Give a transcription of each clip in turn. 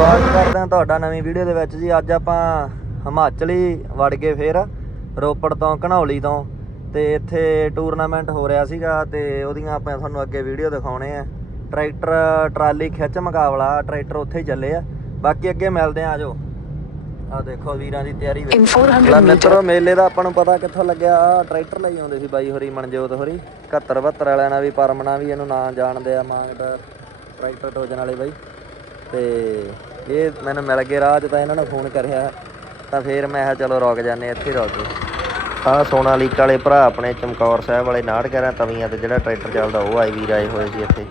ਸਵਾਗਤ ਕਰਦੇ ਹਾਂ ਤੁਹਾਡਾ ਨਵੀਂ ਵੀਡੀਓ ਦੇ ਵਿੱਚ ਜੀ। ਅੱਜ ਆਪਾਂ ਹਿਮਾਚਲੀ ਵੜ ਗਏ ਫੇਰ ਰੋਪੜ ਤੋਂ ਘਨੌਲੀ ਤੋਂ। ਤੇ ਇੱਥੇ ਟੂਰਨਾਮੈਂਟ ਹੋ ਰਿਹਾ ਸੀਗਾ ਤੇ ਉਹਦੀਆਂ ਆਪਾਂ ਤੁਹਾਨੂੰ ਅੱਗੇ ਵੀਡੀਓ ਦਿਖਾਉਣੇ ਆ। ਟਰੈਕਟਰ ਟਰਾਲੀ ਖਿੱਚ ਮੁਕਾਬਲਾ ਟਰੈਕਟਰ ਉੱਥੇ ਹੀ ਚੱਲੇ ਆ। ਬਾਕੀ ਅੱਗੇ ਮਿਲਦੇ ਆ ਆਜੋ ਆ ਦੇਖੋ ਵੀਰਾਂ ਦੀ ਤਿਆਰੀ In 400 ਲੈ ਮਿੱਤਰੋ ਮੇਲੇ ਦਾ ਆਪਾਂ ਨੂੰ ਪਤਾ ਕਿੱਥੋਂ ਲੱਗਿਆ। ਟਰੈਕਟਰ ਲਈ ਆਉਂਦੇ ਸੀ ਬਾਈ ਹੋਰੀ ਮਨਜੋਤ ਹੋਰੀ। 71 72 ਵਾਲਿਆਂ ਨਾਲ ਵੀ ਪਰਮਣਾ ਵੀ ਇਹਨੂੰ ਨਾਂ ਜਾਣਦੇ ਆ ਮਾਂਗਦਾ ਟਰੈਕਟਰ ਟੋਜਨ ਵਾਲੇ ਬਾਈ। ਤੇ ਇਹ ਮੈਨੂੰ ਮਿਲ ਗਏ ਰਾਹ 'ਚ ਤਾਂ ਇਹਨਾਂ ਨੇ ਫੋਨ ਕਰਿਆ। ਤਾਂ ਫੇਰ ਮੈਂ ਕਿਹਾ ਚਲੋ ਰੁਕ ਜਾਂਦੇ ਇੱਥੇ ਹੀ ਰੁਕ ਗਏ ਆਹ ਸੋਨਾਲੀਕ ਵਾਲੇ ਭਰਾ ਆਪਣੇ ਚਮਕੌਰ ਸਾਹਿਬ ਵਾਲੇ ਨਾੜ ਕਰਾਂ ਤਵੀਆਂ ਤੇ ਜਿਹੜਾ ਟਰੈਕਟਰ ਚੱਲਦਾ ਉਹ ਆਈ ਵੀਰ ਆਏ ਹੋਏ ਸੀ ਇੱਥੇ।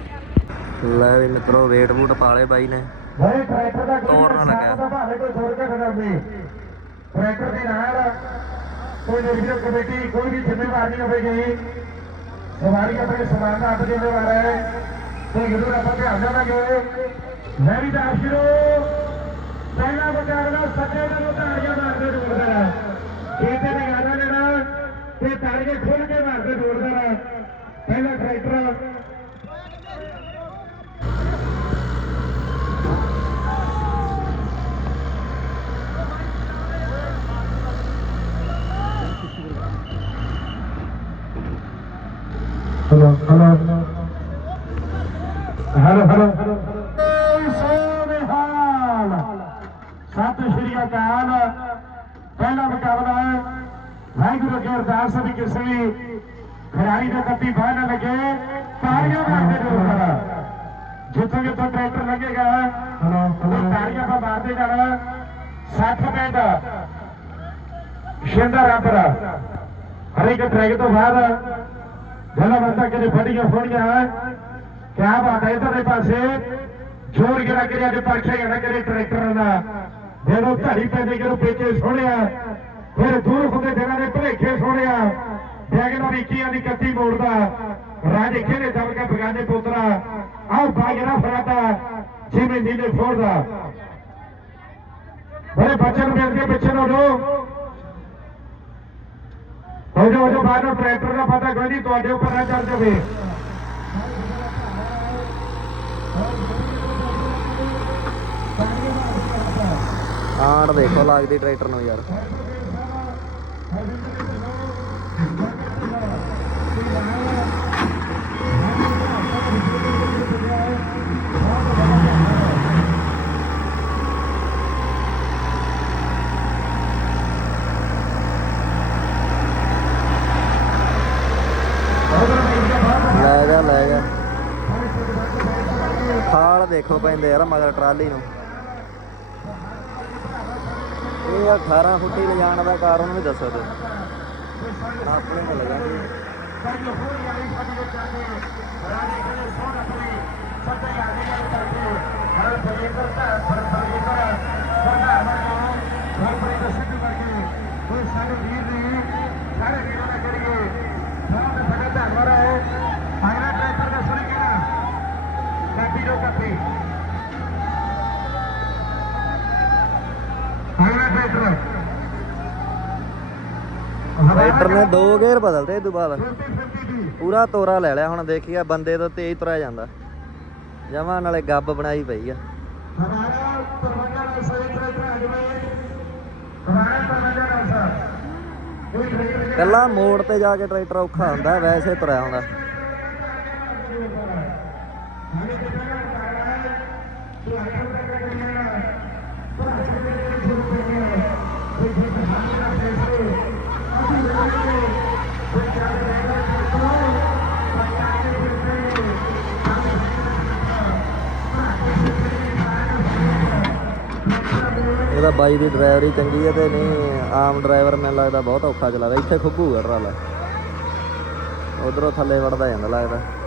ਲੈ ਵੀ ਮਿੱਤਰੋ ਵੇਟ ਬੂਟ ਪਾਲੇ ਬਾਈ ਨੇ। ਬੜੇ ਟਰੈਕਟਰ ਦਾ ਲੱਗਿਆ। ਦਾ ਭਾਵੇਂ ਕੋਈ ਜ਼ੋਰ ਘਟ ਕਰਦੇ ਟਰੈਕਟਰ ਦੇ ਨਾਲ ਕੋਈ ਨਿਰਵਿਘਨ ਕਮੇਟੀ ਕੋਈ ਵੀ ਜ਼ਿੰਮੇਵਾਰ ਨਹੀਂ ਹੋਵੇਗੀ। ਸਵਾਰੀ ਆਪਣੇ ਸਮਾਨ ਦਾ ਆਪ ਜ਼ਿੰਮੇਵਾਰ ਹੈ। ਤੇ ਜਦੋਂ ਆਪਾਂ ਧਿਆਨ ਦੇਵਾਂਗੇ ਮੈਂ ਵੀ ਦੱਸ ਸ਼ੁਰੂ ਪਹਿਲਾ ਮੁਕਾਬਲਾ ਸੱਜੇ ਦੇ ਨੂੰ ਤਾੜੀਆਂ ਮਾਰਦੇ ਦੌੜਦਾ ਹੈ ਇਹਦੇ ਨਿਗਾਹਾਂ ਦੇ ਨਾਲ ਤੇ ਤਾੜੀਆਂ ਖੋਲ ਕੇ ਮਾਰਦੇ ਦੌੜਦਾ ਹੈ ਪਹਿਲਾ tractor hello hello hello hello ਸੋਨਿਹਾਲ ਸਤਿ ਸ਼੍ਰੀ ਅਕਾਲ। ਪਹਿਲਾ ਮੁਕਾਬਲਾ ਹੈ। ਵਾਹਿਗੁਰੂ ਅੱਗੇ ਅਰਦਾਸ ਵੀ ਕਿਸੇ ਵੀ ਖਿਡਾਰੀ ਦਾ ਕੱਟੀ ਬਾਹਰ ਨਾ ਲੱਗੇ। ਤਾੜੀਆਂ ਮਾਰਦੇ ਜੋਰ ਜਿੱਥੋਂ ਜਿੱਥੋਂ ਟਰੈਕਟਰ ਲੱਗੇਗਾ ਹਲੋ ਹਲੋ ਤਾੜੀਆਂ ਆਪਾਂ ਮਾਰਦੇ ਜਾਣਾ। 60 ਮਿੰਟ ਸ਼ਿੰਦਾ ਰਾਪਰਾ ਹਰ ਇੱਕ ਟਰੈਕ ਤੋਂ ਬਾਅਦ ਜਿਹੜਾ ਬੰਦਾ ਕਿਤੇ ਫੜੀਆਂ ਫੋੜੀਆਂ ਕਿਆ ਬਾਤ ਹੈ ਇਧਰਲੇ ਪਾਸੇ। ਜੋਰ ਗਿਰਾ ਕੇ ਅੱਜ ਪਰਖਿਆ ਜਾਣਾ ਕਿਹੜੇ ਟਰੈਕਟਰ ਦਾ। ਜਦੋਂ ਧੜੀ ਪੈਂਦੇ ਜਦੋਂ ਪੇਚੇ ਸੋਹਣਿਆ, ਫਿਰ ਦੂਰ ਹੁੰਦੇ ਜਗ੍ਹਾ ਦੇ ਭਲੇਖੇ ਸੋਹਣਿਆ। ਬੈਗਨਾ ਵਿੱਕੀਆਂ ਦੀ ਕੱਤੀ ਮੋੜਦਾ, ਰਾਜੇ ਖੇਲੇ ਦਬ ਕੇ ਬਗਾਨੇ ਪੁੱਤਰਾ। ਆਹ ਬਾਜਰਾ ਫਰਾਦਾ, ਜਿਵੇਂ ਨੀਲੇ ਫੋੜਦਾ ਬੜੇ ਬੱਚੇ ਮਿਲ ਕੇ ਪਿੱਛੇ ਨੂੰ ਹੋ ਹੋ ਜੋ ਹੋ ਜੋ ਬਾਹਰ ਨੂੰ ਟਰੈਕਟਰ ਦਾ ਪਤਾ ਕੋਈ ਨਹੀਂ ਤੁਹਾਡੇ ਉੱਪਰ ਨਾ ਚੱਲ ਜਾਵੇ। ਆਣ ਦੇਖੋ ਲੱਗਦੀ ਟਰੈਕਟਰ ਨੂੰ ਯਾਰ। ਲੈ ਜਾ ਲੈ ਜਾ ਖਾਲ ਦੇਖੋ ਪੈਂਦੇ ਯਾਰ ਮਗਰ ਟਰਾਲੀ ਨੂੰ ਇਹ 18 ਫੁੱਟੀ ਲਿਜਾਣ ਦਾ ਕਾਰਨ ਵੀ ਦੱਸੋ ਤੇ। ਆਪਣੇ ਕੋਲ ਲਗਾਂਗੇ ਅਗਲਾ ਡਾਕਟਰ ਨੇ ਦੋ ਗੇਅਰ ਬਦਲਦੇ ਇਹ ਤੋਂ ਪੂਰਾ ਤੋਰਾ ਲੈ ਲਿਆ ਹੁਣ ਦੇਖੀਆ ਬੰਦੇ ਤੋਂ ਤੇਜ਼ ਤੁਰਿਆ ਜਾਂਦਾ। ਜਮਾਂ ਨਾਲੇ ਗੱਬ ਬਣਾਈ ਪਈ ਆ। ਹਮਾਰਾ ਕੱਲਾ ਮੋੜ ਤੇ ਜਾ ਕੇ ਟਰੈਕਟਰ ਔਖਾ ਹੁੰਦਾ, ਵੈਸੇ ਤੁਰਿਆ ਹੁੰਦਾ। ਇਹਦਾ ਬਾਈ ਦੀ ਡਰਾਈਵਰੀ ਚੰਗੀ ਹੈ ਤੇ ਨਹੀਂ, ਆਮ ਡਰਾਈਵਰ ਮੈਨੂੰ ਲੱਗਦਾ ਬਹੁਤ ਔਖਾ ਚਲਾਦਾ ਇੱਥੇ ਖੁੱਬੂਗਾ ਟਰਾਲਾ। ਉਧਰੋਂ ਥੱਲੇ ਵੜਦਾ ਜਾਂਦਾ ਲੱਗਦਾ।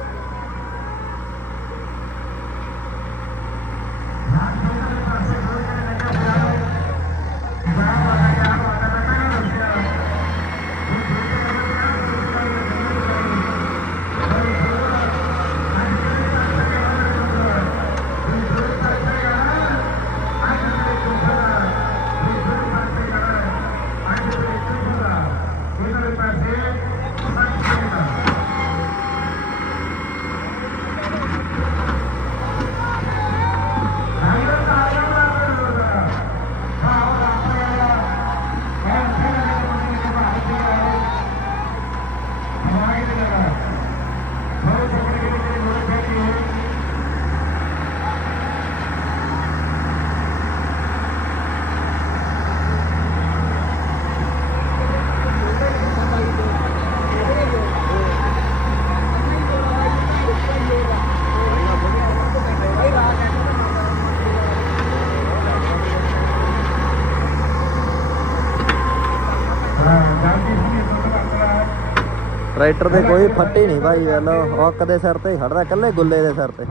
ਟਰੈਕਟਰ ਦੇ ਕੋਈ ਫੱਟੀ ਨਹੀਂ ਭਾਈ ਵੇਖ ਲਓ ਦੇ ਸਿਰ ਤੇ ਖੜਦਾ ਇਕੱਲੇ ਗੁੱਲੇ ਦੇ ਸਿਰ ਤੇ।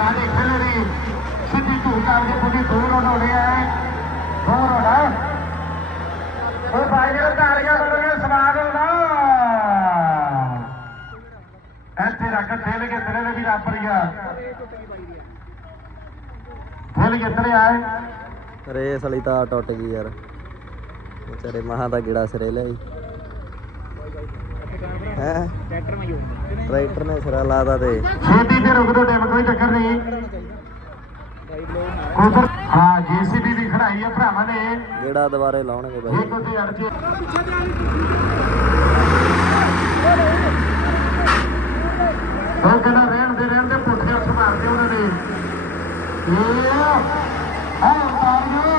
ਹਲ ਰਾਜੇ ਖਲੜੀ ਸਿੱਧੀ ਝੂਟਾ ਦੇ ਪੁੱਡੀ ਦੂਰ ਉਡਾਉਣਿਆ ਹੈ ਦੂਰ ਉਡਾ ਉਹ ਭਾਈ ਜਿਹੜੇ ਧਾਰੀਆਂ ਬਣੋਗੇ ਸਵਾਦ ਹੋਣਾ ਇੱਥੇ ਰੱਖ ਠੇਲ ਕੇ ਤੇਰੇ ਨੇ ਵੀ ਰਾਪਰੀਆ ਠੇਲ ਕੇ ਤੇਰੇ ਆਏ। ਰੇਸ ਵਾਲੀ ਤਾਂ ਟੁੱਟ ਗਈ ਯਾਰ। ਵਿਚਾਰੇ ਮਹਾਂ ਦਾ ਗਿੜਾ ਸਿਰੇ ਲਈ ਹੈ। ਟਰੈਕਟਰ ਨੇ ਸਿਰਾ ਲਾਦਾ ਤੇ ਛੇਤੀ ਤੇ ਰੁਕ ਦੋ ਟਾਈਮ ਕੋਈ ਚੱਕਰ ਨਹੀਂ। ਉਧਰ ਹਾਂ ਜੀਸੀਬੀ ਵੀ ਖੜਾਈ ਆ ਭਰਾਵਾਂ ਨੇ। ਗਿੜਾ ਦੁਬਾਰੇ ਲਾਉਣਗੇ ਬਾਈ। ਉਹ ਕਹਿੰਦਾ ਰਹਿਣ ਦੇ ਰਹਿਣ ਦੇ ਪੁੱਠੇ ਹੱਥ ਮਾਰਦੇ ਉਹਨਾਂ ਨੇ। ਇਹ ਆ ਤਾਰੀਆਂ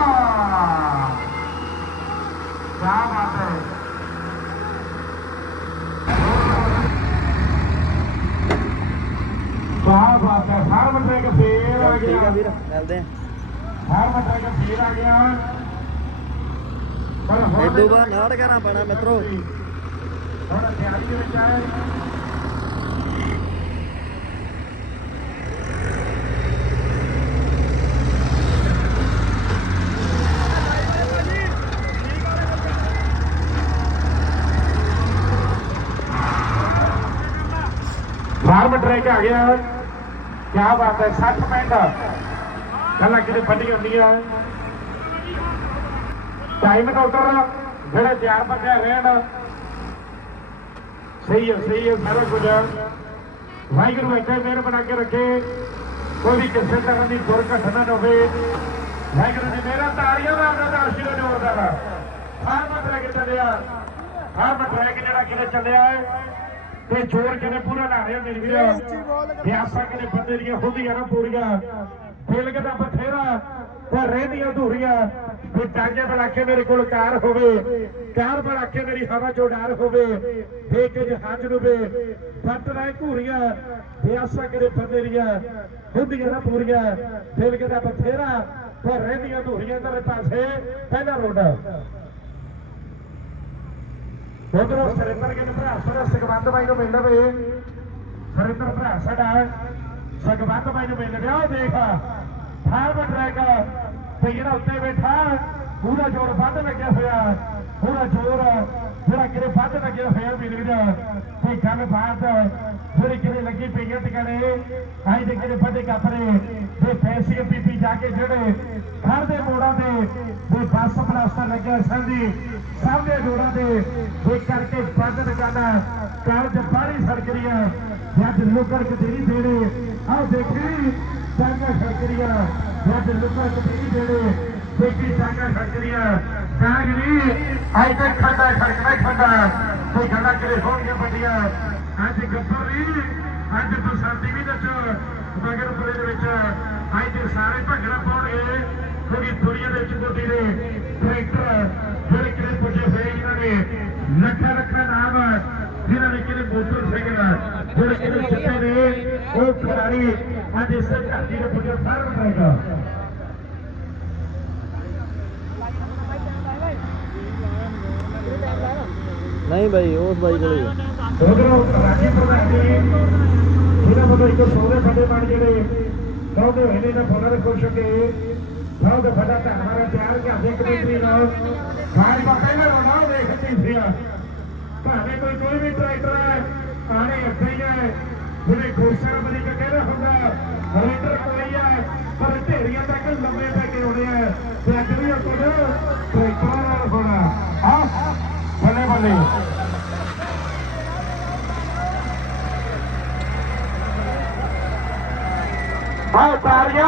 ਕੀ ਬਾਤ ਹੈ ਕੀ ਬਾਤ ਹੈ ਫਾਰਮ ਟਰੈਕ ਫੇਰ ਆ ਠੀਕ ਆ ਗਿਆ। ਵੀਰ ਮਿਲਦੇ ਆ। ਫਾਰਮ ਟਰੈਕ ਫੇਰ ਆ ਗਿਆ। ਪਰ ਹੁਣ ਇਦੋਂ ਬਾਅਦ ਨਾੜ ਕਹਿਣਾ ਪੈਣਾ ਮਿੱਤਰੋ। ਹੁਣ ਤਿਆਰੀ ਦੇ ਵਿੱਚ ਆਏ। ਫਾਰਮ ਟਰੈਕ ਆ ਗਿਆ। ਕੀ ਬਾਤ ਹੈ 60 ਮਿੰਟ ਗੱਲਾਂ ਕਿਤੇ ਫੱਟੀ ਹੁੰਦੀਆਂ ਟਾਈਮ ਕਾਊਂਟਰ ਜਿਹੜੇ ਤਿਆਰ ਬੰਦੇ ਰਹਿਣ। ਸਹੀ ਹੈ ਸਹੀ ਹੈ ਸਾਰਾ ਕੁਝ ਵਾਹਿਗੁਰੂ ਇੱਥੇ ਮਿਹਰ ਬਣਾ ਕੇ ਰੱਖੇ। ਕੋਈ ਵੀ ਕਿਸੇ ਤਰ੍ਹਾਂ ਦੀ ਦੁਰਘਟਨਾ ਨਾ ਹੋਵੇ। ਵਾਹਿਗੁਰੂ ਜੀ ਮੇਰਾ ਤਾੜੀਆਂ ਮਾਰਦਾ ਦਾ ਆਸ਼ੀਰਵਾਦ ਜੋਰਦਾਰ ਹਰ ਮਤਰਾ ਕਿ ਚੱਲਿਆ। ਹਰ ਮਤਰਾ ਕਿ ਜਿਹੜਾ ਕਿਤੇ ਚੱਲਿਆ ਹੈ ਤੇ ਜੋਰ ਕਿਨੇ ਪੂਰਾ ਲਾ ਰਿਹਾ ਮੇਰੀ ਵੀਰ? ਵਿਆਸਾਂ ਕਿਨੇ ਬੰਦੇ ਦੀਆਂ ਹੁੰਦੀਆਂ ਨਾ ਪੂਰੀਆਂ? ਦਿਲ ਦਾ ਬਥੇਰਾ, ਤੇ ਰਹਿੰਦੀਆਂ ਅਧੂਰੀਆਂ। ਵੀ ਟਾਂਗੇ ਬਣਾ ਮੇਰੇ ਕੋਲ ਕਾਰ ਹੋਵੇ, ਕਾਰ ਬਣਾ ਕੇ ਮੇਰੀ ਹਵਾ ਚੋਂ ਡਾਰ ਹੋਵੇ ਫੇਕ ਜਹਾਜ਼ ਡੁੱਬੇ ਫੱਟ ਰਹੇ ਘੂਰੀਆਂ। ਵਿਆਸਾਂ ਕਿਨੇ ਬੰਦੇ ਦੀਆਂ ਹੁੰਦੀਆਂ ਨਾ ਪੂਰੀਆਂ? ਦਿਲ ਦਾ ਬਥੇਰਾ, ਤੇ ਰਹਿੰਦੀਆਂ ਅਧੂਰੀਆਂ ਤੇਰੇ ਪਾਸੇ, ਪਹਿਲਾ ਰੋਡ। ਉਧਰੋਂ ਸਰਿੰਦਰ ਕੇ ਭਰਾ ਸਾਡਾ ਸਗਵੰਤ ਬਾਈ ਨੂੰ ਮਿਲਦਾ ਵੇ। ਸਰਿੰਦਰ ਭਰਾ, ਸਾਡਾ ਸਗਵੰਤ ਬਾਈ ਨੂੰ ਮਿਲ ਗਿਆ ਉਹ ਦੇਖ ਥਾਰ ਟਰੈਕ ਤੇ ਜਿਹੜਾ ਉੱਤੇ ਬੈਠਾ, ਪੂਰਾ ਜ਼ੋਰ ਵੱਧ ਲੱਗਿਆ ਹੋਇਆ। ਪੂਰਾ ਜ਼ੋਰ ਜਿਹੜਾ ਕਿਰੇ ਵੱਧ ਲੱਗਿਆ ਹੋਇਆ ਮਿਲ ਗਿਆ ਤੇ ਲੱਗੀ ਪਈ ਟਿਕਾਣੇ ਆਈ ਦੇ ਕਿਰੇ ਵੱਡੇ ਕਾਪਰੇ ਤੇ ਫੈਂਸੀ ਪੀਪੀ ਜਾ ਕੇ ਜਿਹੜੇ ਘਰ ਦੇ ਮੋੜਾਂ ਦੇ ਤੇ ਬੱਸ ਪਲਾਸਟਰ ਲੱਗਿਆ ਸੰਦੀ ਸਾਹਮਣੇ ਜੋੜਾਂ ਦੇ ਕਰਕੇ ਬੰਦ ਦੁਕਾਨਾਂ ਕਾਲਜ ਬਾਹਰੀ ਸਰਕਰੀਆਂ ਜੱਜ ਲੋਕਰ ਕਤੇਰੀ ਦੇਣੇ। ਆਹ ਦੇਖੀ, ਟਾਂਗਾ ਸਰਕਰੀਆਂ ਜੱਜ ਲੋਕਰ ਕਤੇਰੀ ਦੇਣੇ। ਦੇਖੀ, ਟਾਂਗਾ ਸਰਕਰੀਆਂ ਕਾਗਰੀ ਅੱਜ ਤੇ ਖੱਡਾ ਖੜਕਣਾ ਖੱਡਾ। ਤੇ ਖੱਡਾ ਕਿਲੇ ਹੋਣਗੇ ਵੱਡੀਆਂ। ਅੱਜ ਗੱਬਰ ਵੀ ਅੱਜ ਬਸੰਤੀ ਵੀ ਦੱਸ ਮਗਰ ਦੇ ਵਿੱਚ ਅੱਜ ਦੇ ਸਾਰੇ ਭੰਗੜਾ ਪਾਉਣਗੇ। ਕਿਉਂਕਿ ਦੁਨੀਆ ਦੇ ਵਿੱਚ ਗੋਦੀ ਦੇ ਟਰੈਕਟਰ ਜਿਹੜੇ ਕਿਲੇ ਪੁੱਜੇ ਹੋਏ ਇਹਨਾਂ ਨੇ ਲੱਖਾਂ ਲੱਖਾਂ ਨਾਮ ਜਿਨ੍ਹਾਂ ਨੇ ਕਿਲੇ ਮੋਟਰਸਾਈਕਲ ਜਿਹੜੇ ਕਿਲੇ ਜਿੱਤੇ ਨੇ, ਉਹ ਖਿਡਾਰੀ ਅੱਜ ਇਸ ਧਰਤੀ ਦੇ ਪੁੱਜੇ ਫਰਮ ਟਰੈਕਟਰ ਨਹੀਂ ਬਾਈ ਉਸ ਬਾਈ ਕੋਲ ਉਧਰੋਂ ਰਾਜੀ ਪ੍ਰਧਾਨ ਜੀ। ਜਿਹਨਾਂ ਵੱਲੋਂ ਇੱਕ ਸੌਦੇ ਫੱਡੇ ਬਣ ਜਿਹੜੇ ਕਹਿੰਦੇ ਹੋਏ ਨੇ ਨਾ ਫੋਨਾਂ ਦੇ ਖੁਸ਼ ਹੋ ਕੇ ਬਹੁਤ ਵੱਡਾ ਧੰਨਵਾਦ ਤਿਆਰ ਕਰਦੇ ਕਮੇਟੀ ਨਾਲ। ਖਾਜ ਦਾ ਪਹਿਲਾ ਰੋਣਾ ਦੇਖ ਤੀਸਰੀਆ ਭਾਵੇਂ ਕੋਈ ਕੋਈ ਵੀ ਟਰੈਕਟਰ ਹੈ, ਆਣੇ ਅੱਗੇ ਹੀ ਹੈ। ਜਿਹੜੇ ਖੋਸਾ ਬਲੀ ਕਹਿੰਦਾ ਹੁੰਦਾ। ਰੇਡਰ ਕੋਈ ਆ। ਪਰ ਢੇਰੀਆਂ ਤੱਕ ਲੰਮੇ ਪੈ ਕੇ ਆਉਣੇ ਆ ਤੇ ਅੱਜ ਵੀ ਕੁਝ ਟਰੈਕਟਰਾਂ ਨਾਲ ਹੋਣਾ ਹਾਂ ਬੱਲੇ ਬੱਲੇ ਆਹ ਤਾਰੀਆਂ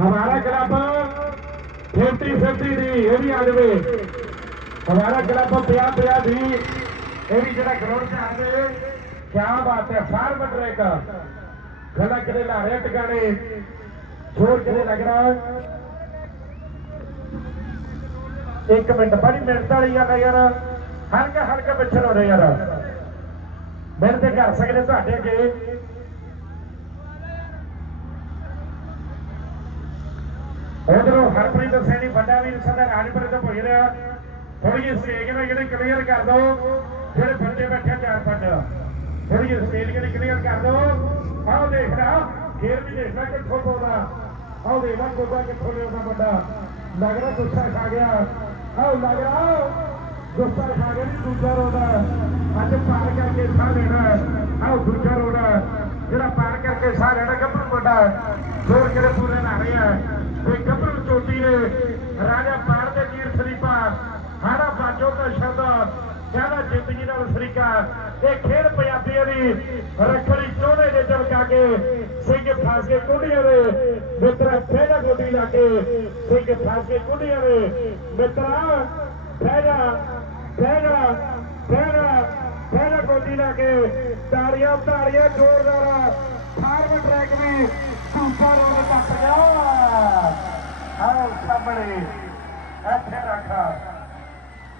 ਹਮਾਰਾ ਕਲੱਬ 50 50 ਦੀ, ਇਹ ਵੀ ਆ ਜਾਵੇ। ਹਮਾਰਾ ਕਲੱਬ 50 50 ਦੀ, ਇਹ ਵੀ ਜਿਹੜਾ ਗਰਾਊਂਡ 'ਚ ਆ ਜਾਵੇ ਕੀ ਬਾਤ ਹੈ, ਸਾਰ ਬਟਰੇਕ ਗਲਾ ਕਿਤੇ ਲਾ ਰਿਹਾ ਟਿਕਾਣੇ, ਜ਼ੋਰ ਕਿਤੇ ਲੱਗ ਰਿਹਾ ਇੱਕ ਮਿੰਟ ਬੜੀ ਮਿੰਟ ਵਾਲੀ ਆ ਯਾਰ। ਹਲਕਾ ਹਲਕਾ ਪਿੱਛੇ ਹੋ ਰਿਹਾ ਯਾਰ ਮਿਹਨਤ ਕਰ ਸਕਦੇ ਤੁਹਾਡੇ ਅੱਗੇ। ਉਧਰੋਂ ਹਰਪ੍ਰੀਤ ਸੈਣੀ ਵੱਡਾ ਵੀਰ ਸਾਡਾ ਰਾਜਪੁਰ ਤੋਂ ਪੁੱਜ ਰਿਹਾ ਥੋੜੀ ਜਿਹੀ ਸਟੇਜ ਨਾ ਜਿਹੜੇ ਕਲੀਅਰ ਕਰ ਦੋ, ਜਿਹੜੇ ਬੱਚੇ ਬੈਠੇ ਚਾਰ ਪੰਜ। ਥੋੜੀ ਜਿਹੀ ਸਟੇਜ ਜਿਹੜੀ ਕਲੀਅਰ ਕਰ ਦੋ। ਆਹ ਦੇਖ ਫੇਰ ਵੀ ਦੇਖਣਾ ਕਿੱਥੋਂ ਪਾਉਣਾ ਆਹ ਦੇਖ ਲੈ ਕਿੱਥੋਂ ਲਿਆਉਂਦਾ ਵੱਡਾ। ਲੱਗ ਗੁੱਸਾ ਖਾ ਗਿਆ। ਆਹ ਲੱਗ ਗੁੱਸਾ ਖਾ ਗਿਆ ਨਹੀਂ ਦੂਜਾ ਰੋਦਾ ਅੱਜ ਪਾਰ ਕਰਕੇ ਸਾਹ ਲੈਣਾ ਆਓ ਦੂਜਾ ਰੋਦਾ ਜਿਹੜਾ ਪਾਰ ਕਰਕੇ ਸਾਹ ਲੈਣਾ, ਗੱਭਰੂ ਵੱਡਾ ਜ਼ੋਰ ਕਿਤੇ ਪੂਰੇ ਨਾ ਰਿਹਾ ਤੇ ਗੱਭਰੂ ਚੋਟੀ ਨੇ ਰਾਜਾ ਪਾਰ ਦੇ ਜੀਰ ਸਰੀਪਾ ਹਾੜਾ ਬਾਜੋ ਦਾ ਸ਼ਬਦ ਕਹਿੰਦਾ ਜ਼ਿੰਦਗੀ ਨਾਲ ਸਰੀਕਾ ਇਹ ਖੇਡ ਪੰਜਾਬੀਆਂ ਦੀ ਰੱਖੜੀ ਚੋੜੇ ਦੇ ਚਮਕਾ ਕੇ ਸਿੰਘ ਫਸ ਕੇ ਕੁੰਡੀਆਂ ਦੇ ਮਿੱਤਰਾ ਫੇੜਾ ਗੋਡੀ ਲਾ ਕੇ ਸਿੰਘ ਫਸ ਕੇ ਕੁੰਡੀਆਂ ਦੇ ਮਿੱਤਰਾ ਫੇੜਾ ਫੇੜਾ ਫੇੜਾ ਫੇੜਾ ਗੋਡੀ ਲਾ ਕੇ ਤਾੜੀਆਂ ਤਾੜੀਆਂ ਜ਼ੋਰਦਾਰ ਫਾਰਮ ਟਰੈਕ ਵੀ ਸੂਪਰ ਰੋਡ ਤੱਕ ਗਿਆ ਆਓ ਸਾਹਮਣੇ ਇੱਥੇ ਰੱਖਾ।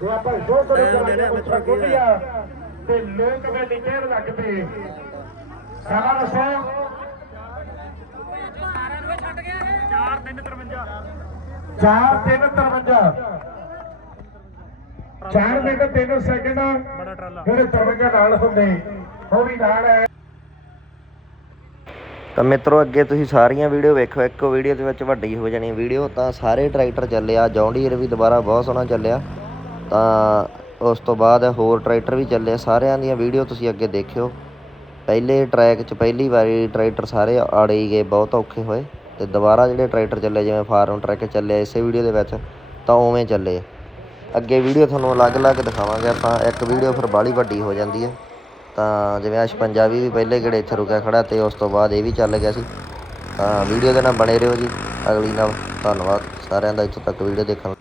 ਉਹ ਆਪਾਂ ਸ਼ੋਅ ਕਰੋ ਕਰਾਂਗੇ ਮੁੱਛਾਂ ਕੁੱਟੀਆਂ ਤੇ ਲੋਕ ਵੇਲੀ ਕਹਿਣ ਲੱਗ ਪਏ ਸਮਾਂ ਦੱਸੋ 4 3 53 4 ਮਿੰਟ 3 ਸੈਕਿੰਡ। ਬੜਾ ਟਰਾਲਾ। ਜਿਹੜੇ 53 ਨਾਲ ਹੁੰਦੇ ਉਹ ਵੀ ਨਾਲ ਹੈ। ਤਾਂ ਮਿੱਤਰੋ, ਅੱਗੇ ਤੁਸੀਂ ਸਾਰੀਆਂ ਵੀਡੀਓ ਵੇਖੋ, ਇੱਕੋ ਵੀਡੀਓ ਦੇ ਵਿੱਚ ਵੱਡੀ ਹੋ ਜਾਣੀ ਵੀਡੀਓ, ਤਾਂ ਸਾਰੇ ਟਰੈਕਟਰ ਚੱਲਿਆ ਜੌਂਡੀਅਰ ਵੀ ਦੁਬਾਰਾ ਬਹੁਤ ਸੋਹਣਾ ਚੱਲਿਆ। ਤਾਂ ਉਸ ਤੋਂ ਬਾਅਦ ਹੋਰ ਟਰੈਕਟਰ ਵੀ ਚੱਲੇ ਸਾਰਿਆਂ ਦੀਆਂ ਵੀਡੀਓ ਤੁਸੀਂ ਅੱਗੇ ਦੇਖਿਓ। ਪਹਿਲੇ ਟਰੈਕ 'ਚ ਪਹਿਲੀ ਵਾਰੀ ਟਰੈਕਟਰ ਸਾਰੇ ਆੜੇ ਹੀ ਗਏ, ਬਹੁਤ ਔਖੇ ਹੋਏ। ਤੇ ਦੁਬਾਰਾ ਜਿਹੜੇ ਟਰੈਕਟਰ ਚੱਲੇ, ਜਿਵੇਂ ਫਾਰਮ ਟਰੈਕ ਚੱਲਿਆ ਇਸੇ ਵੀਡੀਓ ਦੇ ਵਿੱਚ, ਤਾਂ ਉਵੇਂ ਚੱਲੇ ਅੱਗੇ ਵੀਡੀਓ ਤੁਹਾਨੂੰ ਅਲੱਗ-ਅਲੱਗ ਦਿਖਾਵਾਂਗੇ ਆਪਾਂ, ਇੱਕ ਵੀਡੀਓ ਫਿਰ ਬਾਹਲੀ ਵੱਡੀ ਹੋ ਜਾਂਦੀ ਹੈ ਤਾਂ ਜਿਵੇਂ ਅਸ਼ ਪੰਜਾਬੀ ਵੀ ਪਹਿਲੇ ਗੇੜੇ ਇੱਥੇ ਰੁਕਿਆ ਖੜਾ ਤੇ ਉਸ ਤੋਂ ਬਾਅਦ ਇਹ ਵੀ ਚੱਲ ਗਿਆ ਸੀ। ਤਾਂ ਵੀਡੀਓ ਦੇ ਨਾਲ ਬਣੇ ਰਹੋ ਜੀ। ਅਗਲੀ ਨਾਲ ਧੰਨਵਾਦ। ਸਾਰਿਆਂ ਦਾ ਇੱਥੋਂ ਤੱਕ ਵੀਡੀਓ ਦੇਖਣ